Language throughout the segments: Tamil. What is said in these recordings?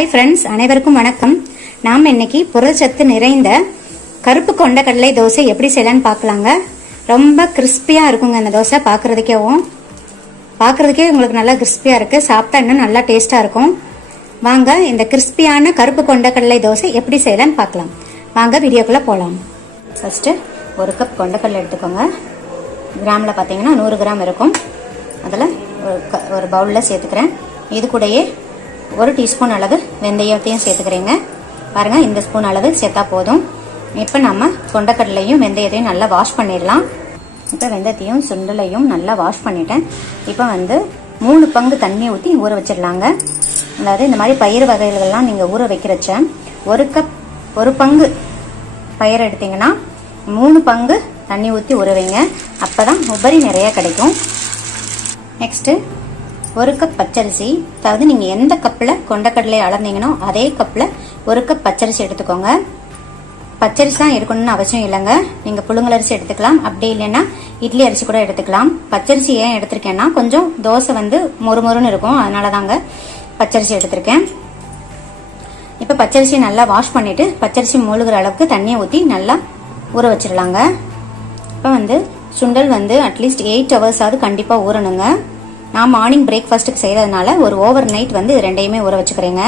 ஹாய் ஃப்ரெண்ட்ஸ், அனைவருக்கும் வணக்கம். நாம் இன்னைக்கு புரதச்சத்து நிறைந்த கருப்பு கொண்டக்கடலை தோசை எப்படி செய்யலான்னு பார்க்கலாங்க. ரொம்ப கிறிஸ்பியாக இருக்குங்க இந்த தோசை. பார்க்குறதுக்கே உங்களுக்கு நல்லா கிறிஸ்பியாக இருக்குது. சாப்பிட்டா இன்னும் நல்லா டேஸ்ட்டாக இருக்கும். வாங்க இந்த கிறிஸ்பியான கருப்பு கொண்டக்கடலை தோசை எப்படி செய்யலான்னு பார்க்கலாம். வாங்க வீடியோக்குள்ளே போகலாம். ஃபஸ்ட்டு 1 கப் கொண்டக்கடலை எடுத்துக்கோங்க. கிராமில் பார்த்தீங்கன்னா 100 கிராம் இருக்கும். அதில் ஒரு பவுலில் சேர்த்துக்கிறேன். இது கூடயே 1 டீஸ்பூன் அளவு வெந்தயத்தையும் சேர்த்துக்கிறேங்க. பாருங்கள், இந்த ஸ்பூன் அளவு சேர்த்தா போதும். இப்போ நம்ம கொண்டக்கடலையும் வெந்தயத்தையும் நல்லா வாஷ் பண்ணிடலாம். இப்போ வெந்தயத்தையும் சுண்டலையும் நல்லா வாஷ் பண்ணிட்டேன். இப்போ 3 பங்கு தண்ணி ஊற்றி ஊற வச்சிடலாங்க. அதாவது இந்த மாதிரி பயிர் வகைகள்லாம் நீங்கள் ஊற வைக்கிறச்ச 1 பங்கு பயிர் எடுத்தீங்கன்னா 3 பங்கு தண்ணி ஊற்றி ஊற வைங்க. அப்போ தான் உபரி நிறைய கிடைக்கும். நெக்ஸ்ட்டு 1 கப் பச்சரிசி, அதாவது நீங்கள் எந்த கப்பில் கொண்டக்கடலை அளந்தீங்கன்னோ அதே கப்பில் 1 கப் பச்சரிசி எடுத்துக்கோங்க. பச்சரிசி தான் எடுக்கணும்னு அவசியம் இல்லைங்க. நீங்கள் புழுங்கல் அரிசி எடுத்துக்கலாம், அப்படி இல்லைன்னா இட்லி அரிசி கூட எடுத்துக்கலாம். பச்சரிசி ஏன் எடுத்திருக்கேன்னா கொஞ்சம் தோசை மொறுமொறுன்னு இருக்கும், அதனால தாங்க பச்சரிசி எடுத்திருக்கேன். இப்போ பச்சரிசி நல்லா வாஷ் பண்ணிவிட்டு பச்சரிசி மூழ்கிற அளவுக்கு தண்ணியை ஊற்றி நல்லா ஊற வச்சிடலாங்க. இப்போ சுண்டல் அட்லீஸ்ட் 8 ஹவர்ஸாவது கண்டிப்பாக ஊறணுங்க. நான் மார்னிங் பிரேக்ஃபாஸ்ட்டுக்கு செய்கிறதுனால ஒரு ஓவர் நைட் இது ரெண்டையுமே ஊற வச்சுக்கிறேங்க.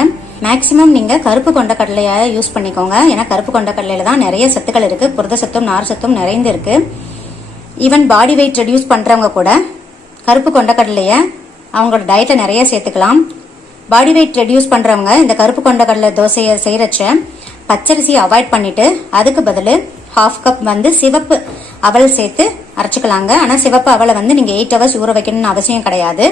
மேக்ஸிமம் நீங்கள் கருப்பு கொண்டக்கடலையை யூஸ் பண்ணிக்கோங்க. ஏன்னா கருப்பு கொண்டக்கடலையில் தான் நிறைய சத்துக்கள் இருக்குது. புரத சத்தும் நார் சத்தும் நிறைந்து இருக்குது. ஈவன் பாடி வெயிட் ரெடியூஸ் பண்ணுறவங்க கூட கருப்பு கொண்டக்கடலையை அவங்களோட டயட்டை நிறைய சேர்த்துக்கலாம். பாடி வெயிட் ரெடியூஸ் பண்ணுறவங்க இந்த கருப்பு கொண்டக்கடலை தோசையை செய்கிறச்ச பச்சரிசியை அவாய்ட் பண்ணிவிட்டு அதுக்கு பதில் 1/2 கப் சிவப்பு அவல் சேர்த்து அரைச்சிக்கலாங்க. ஆனால் சிவப்பு அவலை நீங்கள் 8 ஹவர்ஸ் ஊற வைக்கணும்னு அவசியம் கிடையாது.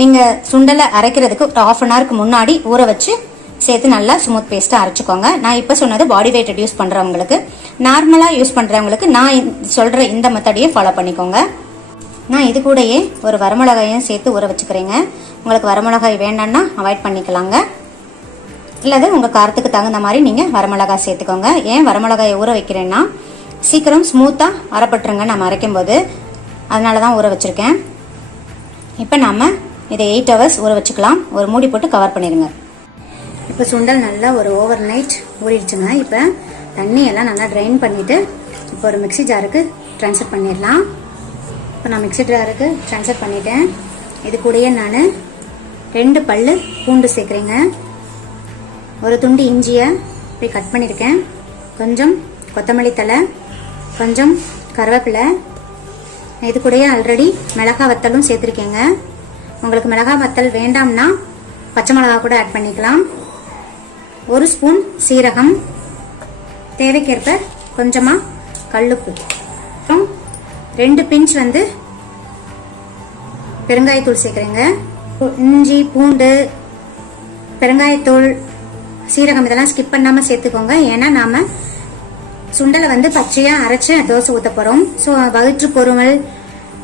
நீங்கள் சுண்டலை அரைக்கிறதுக்கு ஒரு 1/2 அன் ஹவருக்கு முன்னாடி ஊற வச்சு சேர்த்து நல்லா ஸ்மூத் பேஸ்ட்டாக அரைச்சிக்கோங்க. நான் இப்போ சொன்னது பாடி வெயிட் ரெடியூஸ் பண்ணுறவங்களுக்கு. நார்மலாக யூஸ் பண்ணுறவங்களுக்கு நான் சொல்கிற இந்த மெத்தடையே ஃபாலோ பண்ணிக்கோங்க. நான் இது கூடயே ஒரு வரமிளகாயும் சேர்த்து ஊற வச்சுக்கிறேங்க. உங்களுக்கு வரமிளகாய் வேண்டாம்னா அவாய்ட் பண்ணிக்கலாங்க. இல்லது உங்கள் காரத்துக்கு தகுந்த மாதிரி நீங்கள் வரமிளகாய் சேர்த்துக்கோங்க. ஏன் வரமிளகாயை ஊற வைக்கிறேன்னா சீக்கிரம் ஸ்மூத்தாக அரைப்பட்டுருங்க நம்ம அரைக்கும் போது, அதனால தான் ஊற வச்சுருக்கேன். இப்போ நம்ம இதை 8 ஹவர்ஸ் ஊற வச்சுக்கலாம். ஒரு மூடி போட்டு கவர் பண்ணிடுங்க. இப்போ சுண்டல் நல்லா ஒரு ஓவர் நைட் ஊறிடுச்சுங்க. இப்போ தண்ணியெல்லாம் நல்லா ட்ரைன் பண்ணிவிட்டு இப்போ ஒரு மிக்சி ஜாருக்கு ட்ரான்ஸ்ஃபர் பண்ணிடலாம். இப்போ நான் மிக்சி ஜாருக்கு ட்ரான்ஸ்ஃபர் பண்ணிட்டேன். இது கூடயே நான் 2 பல்லு பூண்டு சேர்க்குறேங்க. ஒரு துண்டு இஞ்சியை இப்படி கட் பண்ணியிருக்கேன். கொஞ்சம் கொத்தமல்லி தழை, கொஞ்சம் கருவேப்பிலை. இது கூடயே ஆல்ரெடி மிளகாய் வத்தலும் சேர்த்துருக்கேங்க. உங்களுக்கு மிளகாய் வத்தல் வேண்டாம்னா பச்சை மிளகா கூட ஆட் பண்ணிக்கலாம். 1 ஸ்பூன் சீரகம், தேவைக்கேற்ப கொஞ்சமாக கல்லுப்பு, அப்புறம் 2 பிஞ்ச் பெருங்காயத்தூள் சேர்க்குறேங்க. இஞ்சி, பூண்டு, பெருங்காயத்தூள், சீரகம் இதெல்லாம் ஸ்கிப் பண்ணாமல் சேர்த்துக்கோங்க. ஏன்னா நாம் சுண்டலை பச்சையாக அரைச்சி தோசை ஊற்ற போகிறோம். ஸோ வயிற்று பொறுமல்,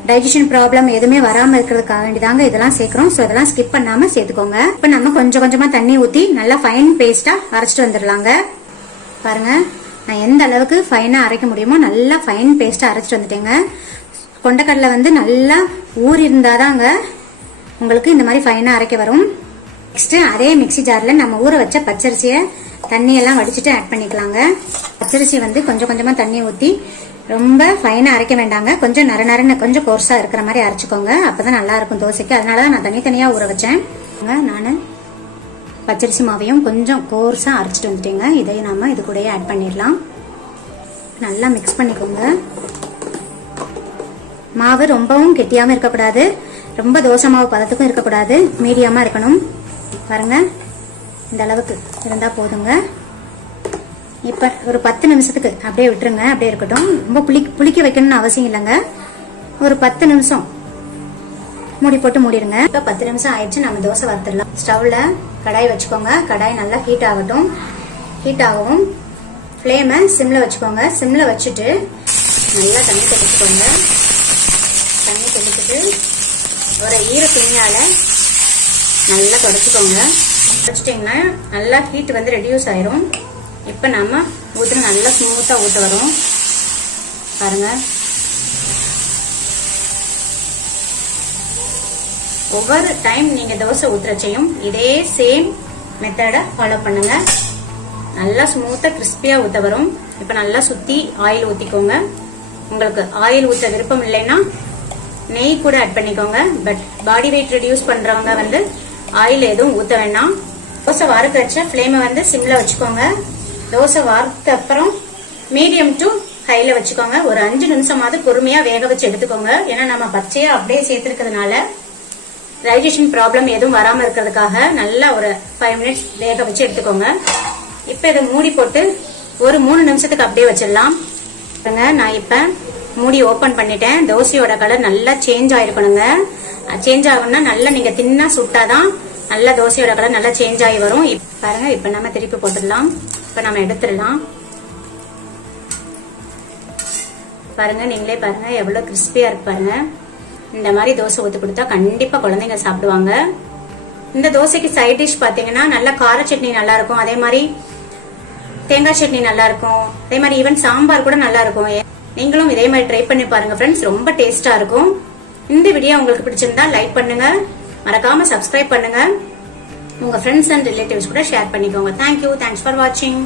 டைஜஷன் ப்ராப்ளம் எதுவுமே வராமல் இருக்கிறதுக்காக வேண்டிதாங்க இதெல்லாம் சேர்க்குறோம். ஸோ இதெல்லாம் ஸ்கிப் பண்ணாமல் சேர்த்துக்கோங்க. இப்போ நம்ம கொஞ்சம் கொஞ்சமாக தண்ணி ஊற்றி நல்லா ஃபைன் பேஸ்ட்டாக அரைச்சிட்டு வந்துடலாங்க. பாருங்கள், நான் எந்த அளவுக்கு ஃபைனாக அரைக்க முடியுமோ நல்லா ஃபைன் பேஸ்ட்டாக அரைச்சிட்டு வந்துட்டேங்க. கொண்டக்கடலை நல்லா ஊறி இருந்தாதாங்க உங்களுக்கு இந்த மாதிரி ஃபைனாக அரைக்க வரும். நெக்ஸ்ட் அதே மிக்சி ஜாரில் நம்ம ஊற வச்ச பச்சரிசியை தண்ணியெல்லாம் வடிச்சிட்டு ஆட் பண்ணிக்கலாங்க. பச்சரிசி கொஞ்சம் கொஞ்சமாக தண்ணி ஊற்றி ரொம்ப ஃபைனாக அரைக்க வேண்டாங்க. கொஞ்சம் நரன்னு கொஞ்சம் கோர்ஸாக இருக்கிற மாதிரி அரைச்சிக்கோங்க. அப்போ தான் நல்லாயிருக்கும் தோசைக்கு. அதனால தான் நான் தனித்தனியாக ஊற வச்சேன். நான் பச்சரிசி மாவையும் கொஞ்சம் கோர்ஸாக அரைச்சிட்டு வந்துட்டேங்க. இதையும் நாம் இது கூடயே ஆட் பண்ணிடலாம். நல்லா மிக்ஸ் பண்ணிக்கோங்க. மாவு ரொம்பவும் கெட்டியாகவும் இருக்கக்கூடாது, ரொம்ப தோசை மாவு பதத்துக்கும் இருக்கக்கூடாது, மீடியமாக இருக்கணும். பாருங்க, இந்த அளவுக்கு இருந்தால் போதுங்க. இப்போ ஒரு 10 நிமிஷத்துக்கு அப்படியே விட்டுருங்க. அப்படியே இருக்கட்டும். ரொம்ப புளிக்க வைக்கணும்னு அவசியம் இல்லைங்க. ஒரு 10 நிமிஷம் மூடி போட்டு மூடிடுங்க. இப்போ 10 நிமிஷம் ஆயிடுச்சு. நம்ம தோசை வறுத்துடலாம். ஸ்டவ்ல கடாய் வச்சுக்கோங்க. கடாய் நல்லா ஹீட் ஆகட்டும். ஹீட் ஆகவும் ஃப்ளேமை சிம்மில் வச்சுக்கோங்க. சிம்மில் வச்சுட்டு நல்லா தண்ணி தெளிச்சுக்கோங்க. தண்ணி தெளிச்சுட்டு ஒரு ஈர துணியால் நல்லா தொடச்சிக்கோங்க. தொடச்சிட்டிங்கன்னா நல்லா ஹீட் ரெடியூஸ் ஆயிரும். இப்போ நம்ம ஊற்றுன நல்லா ஸ்மூத்தாக ஊற்ற வரும். பாருங்கள், ஒவ்வொரு டைம் நீங்கள் தோசை ஊற்றுறச்சையும் இதே சேம் மெத்தடை ஃபாலோ பண்ணுங்க. நல்லா ஸ்மூத்தா கிறிஸ்பியா ஊத்த வரும். இப்ப நல்லா சுத்தி ஆயில் ஊத்திக்கோங்க. உங்களுக்கு ஆயில் ஊத்த விருப்பம் இல்லைன்னா நெய் கூட ஆட் பண்ணிக்கோங்க. பட் பாடி வெயிட் ரெடியூஸ் பண்றவங்க வந்து ஆயில் எதுவும் ஊத்த வேண்டாம். தோசை வார்க்க வச்ச ஃப்ளேமை வந்து சிம்ல வச்சுக்கோங்க. தோசை வார்த்த அப்புறம் மீடியம் டு ஹைல வச்சுக்கோங்க. ஒரு 5 நிமிஷமாவது பொறுமையா வேக வச்சு எடுத்துக்கோங்க. ஏன்னா நம்ம பச்சையா அப்படியே சேர்த்திருக்கிறதுனால டைஜஷன் ப்ராப்ளம் எதுவும் வராம இருக்கிறதுக்காக நல்லா ஒரு 5 மினிட்ஸ் வேக வச்சு எடுத்துக்கோங்க. இப்ப இதை மூடி போட்டு ஒரு 3 நிமிஷத்துக்கு அப்படியே வச்சிடலாம். நான் இப்ப மூடி ஓபன் பண்ணிட்டேன். தோசையோட கலர் நல்லா சேஞ்ச் ஆயிருக்கணுங்க. சேஞ்ச் ஆகணும்னா நல்லா நீங்க தின்னா சுட்டாதான் நல்லா தோசையோட கலர் நல்லா சேஞ்ச் ஆகி வரும். பாருங்க, இப்ப நம்ம திருப்பி போட்டுடலாம். இப்ப நம்ம எடுத்துடலாம். பாருங்க, நீங்களே பாருங்க எவ்வளவு கிறிஸ்பியா இருக்கு பாருங்க. இந்த மாதிரி தோசை ஊத்தி கொடுத்தா கண்டிப்பா குழந்தைங்க சாப்பிடுவாங்க. இந்த தோசைக்கு சைட் டிஷ் பாத்தீங்கன்னா நல்லா கார சட்னி நல்லா இருக்கும். அதே மாதிரி தேங்காய் சட்னி நல்லா இருக்கும். அதே மாதிரி ஈவன் சாம்பார் கூட நல்லா இருக்கும். நீங்களும் இதே மாதிரி ட்ரை பண்ணி பாருங்க ஃப்ரெண்ட்ஸ், ரொம்ப டேஸ்டா இருக்கும். இந்த வீடியோ உங்களுக்கு பிடிச்சிருந்தா லைக் பண்ணுங்க, மறக்காம சப்ஸ்கிரைப் பண்ணுங்க, உங்க ஃப்ரெண்ட்ஸ் அண்ட் ரிலேட்டிவ்ஸ் கூட ஷேர் பண்ணிக்கோங்க. தேங்க்யூ, தேங்க்ஸ் ஃபார் வாட்சிங்.